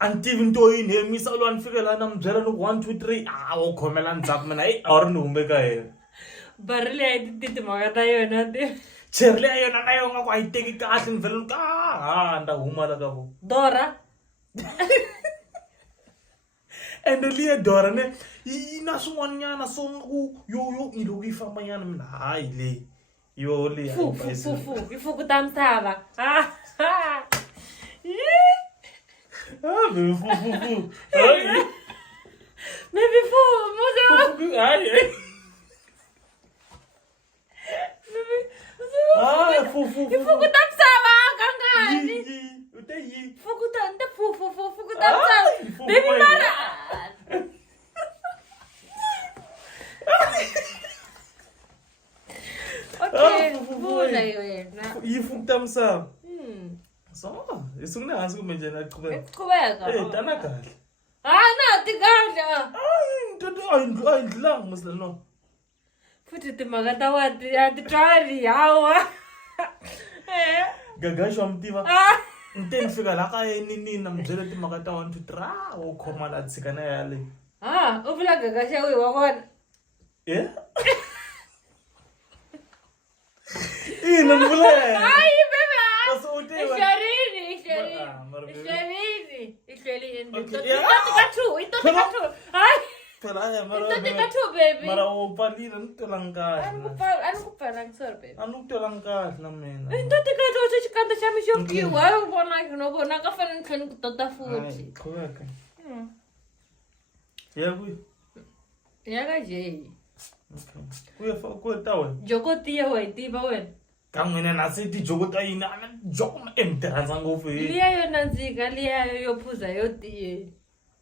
antivi nto yini he misa lo anfikela na mbyela loko 1 2 3 wo khomela ndzhaku mina a ri ni humbeka yena barili a yi ti timhaka ta yona ti cherle ya yona na yona ku a yi teki kahle ni vhele nda huma la ka vo Dora ende liya Dora ne yi na swin'wanyana so ku yo yi loko yi fambanyana mina hayi leyi yo leyi fufu yi fukuta misava baby fufu maybe fufu fufu fukuta misava kangani uteyi fukuta nte fukuta misava baby mara okay vula yena yi fukuta misava so isungule hansi kumbe njani aqhubeka qhubeka tana kahle na ti kahle nto ayindlulanga musilano futhi timhaka ta wati a ti twali hawa gagasho amtiva nteni fika la ka yini na mbyele timhaka ta 1 2 3 wo khoma la tshika na yale u vula gagasha wihi wa kona ina ni vula hayi bebe Kaso utewa isharini hayi phela ya itotika tu baby mara upalile nitolankahle anikupala ngisori baby anukutolankahle na mina itotika tu xikanda xa mi xo kiwa ayi vona no vona ka fane ni tlhela ni ku tota futhi qhubeka ya kuyi ya ka jeyi kuya ku ta wena joko tiye wa yi tiva wena ka n'wina na se tijoko ta yini joko mi tirhandza ngopfu hi liya yo nandzika liya yo phuza yo tiye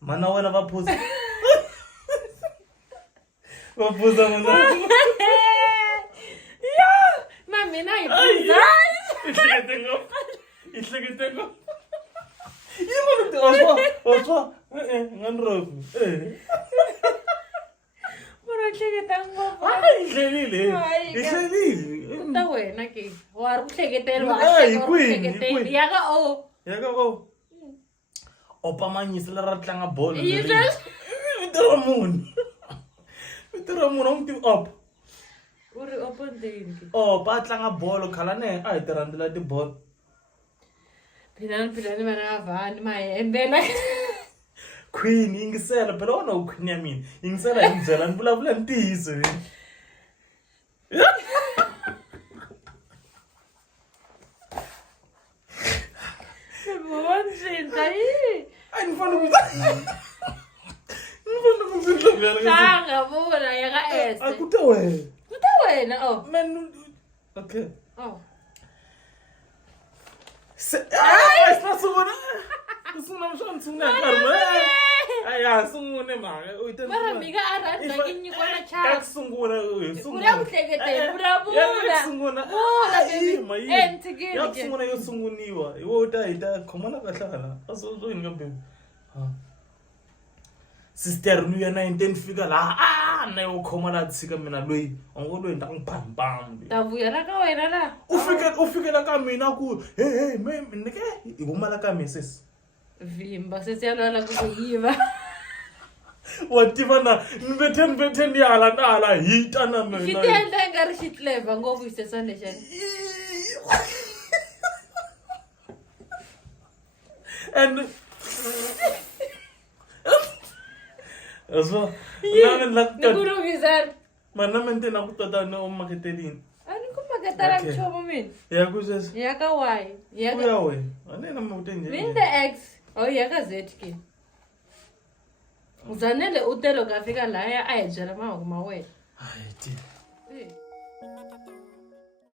mana wena va phuza va phuza mana yo mami na yi phuza ihlekete ngopfu yi mani oswa ngani rofu hleketa ngopfu ihlelile ta wena ke wa ri ku hleketela kwini yaka yaka opamanyisi leri ra tlanga bolo Yi vito ra munhu vito ra munhu a n'wi tivi opa u ri opondeni opa a tlanga bolo khalane a hi ti randzela tibolo philani vana vavhani mahembela queen yingisela phela wona u queen ya mina yingisela hi byela ni vulavula ni ntiyiso a ni fane ku tlanga vula yaka a ku ta wena ku ta wena man okay sungula msho sungula aya sungune mara mara mika a rhandza ki nyikwana chance sungula vula ku hleketela vulavula baby entsikini ya sungula yo sunguniwa iwo ta hita khomana kahlala aso zo yini ka baby sister nu ya 19 fika la na yo khomana tshika mina loyi ongo loyi nda ngipambam ta vuya la ka wena la u fikela ka mina ku hey me nike igumala ka mrs vimba sesiyalwala ku yiva wativa na nibethe ni hala hita na mina xitendla nga ri xi clever ngopfu hi seswa lexani and Aswa, ni ku lungisana mana mente na ku tota no marketing. a ni ku maketela nchumu mina Ya ku sweswo. ya ka y ya Ku ya we. Ane na mutenge. min the x ya ka z ke uzanele utelo ka fika laya a hi byela mahungu ma wena Hayi ti.